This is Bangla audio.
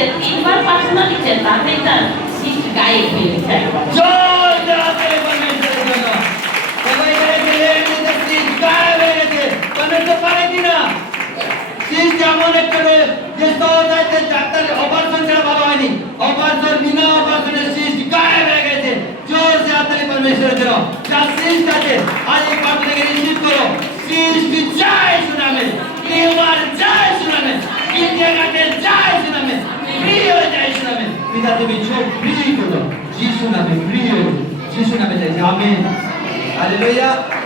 যে তিনবার প্রার্থনা লিখছে তাতে তার সিস্ট গায়ে হয়ে গেছে একবার। জয় তাড়াতাড়ি परमेश्वরের জন্য। সবাই বলে যে সিস্ট গায়ে হয়ে গেছে। परमेश्वर পারে কিনা? সিস্ট এমন একটা যে সহজে ডাক্তার অপারেশন ছাড়া ভালো হয়নি। অপারেশন বিনা অপারেশনে সিস্ট গায়ে হয়ে গেছে। জয় তাড়াতাড়ি परमेश्वরের জন্য। যা সিস্ট আছে আজ এই প্রার্থনাকে রিসিভ করো। সিস্ট জয় সুনামে। টিউমার জয় সুনামে। কিডনি জয় সুনামে। ফ্রি হয়ে যায় সুনামে। পিতা তুমি চোখ ফ্রি করো। যিশু নামে ফ্রি হয়ে। যিশু নামে চাইছি আমেন। হালেলুয়া।